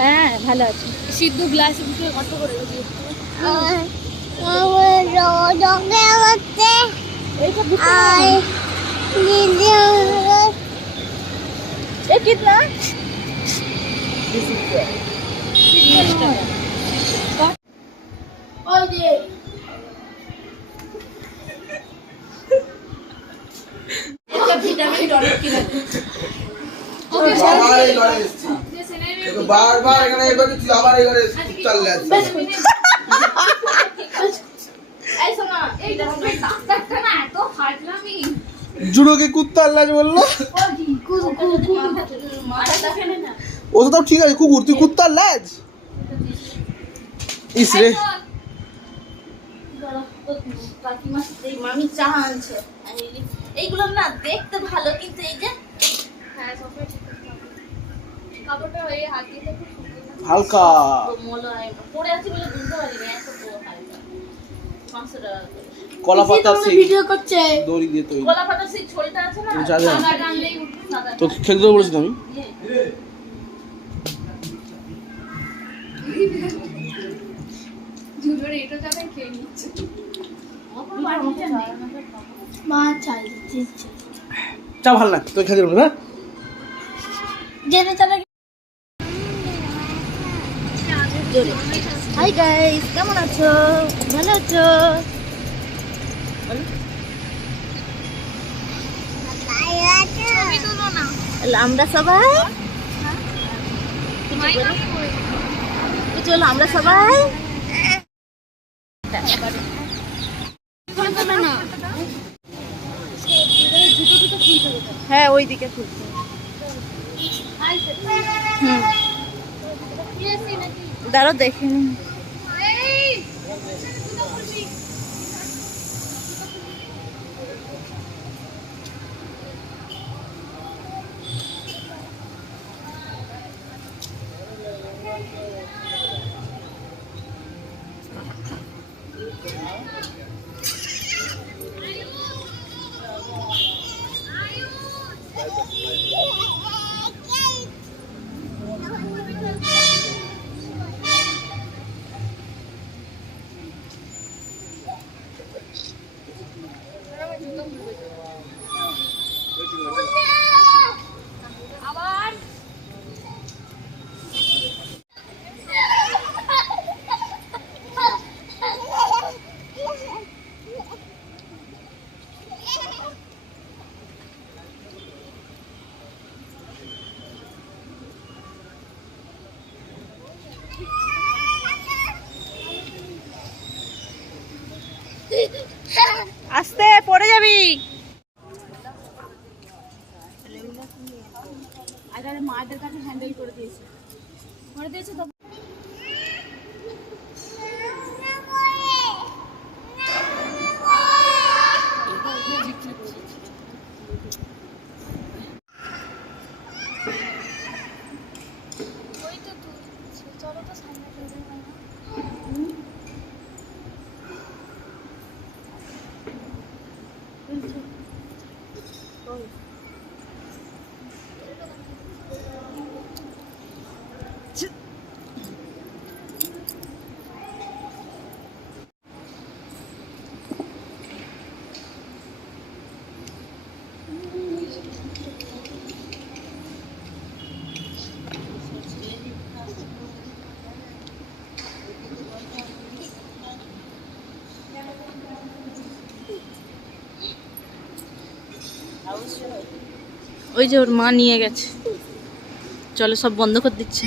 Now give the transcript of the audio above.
হ্যাঁ ভালো আছে। সিদ্ধ গ্লাসে দুটো কত করে कितना बार बार चल जुड़ो के कुत्ता अल्लाह बोल लो वो तो ठीक है कुकुर तू कुत्ता लाज इसरे মামি চা আনছে এইগুলো না দেখতে ভালো কিন্তু এই যে হ্যাঁ সবসময় ঠিক করতে হবে কাপড়টা এই হাত দিয়ে খুব সুন্দর হালকা তো মলয় পড়ে আছে বলে বুঝতে পারি না এত হালকা 500 টাকা কলা পাতা সে ভিডিও করছে দড়ি দিয়ে তৈরি কলা পাতা সেই ছোলটা আছে না সাদা টানলেই উঠে সাদা তো খেলতে বলেছিস আমি জুজোরে এটা যাবে খেয়ে নিচ্ছে মা চাই দিচ্ছে চা ভালো না তুই খেতে পারবি না জেনে চলে হাই গাইস কেমন আছো ভালো আছো আমরা সবাই চলো আমরা সবাই হ্যাঁ ওই দিকে খুলছে দাঁড়াও দেখে নি আস্তে পড়ে যাবি আরে মাদের কাছে হ্যান্ডেল করে দিয়েছে তো ওই যে ওর মা নিয়ে গেছে চলো সব বন্ধ করে দিচ্ছে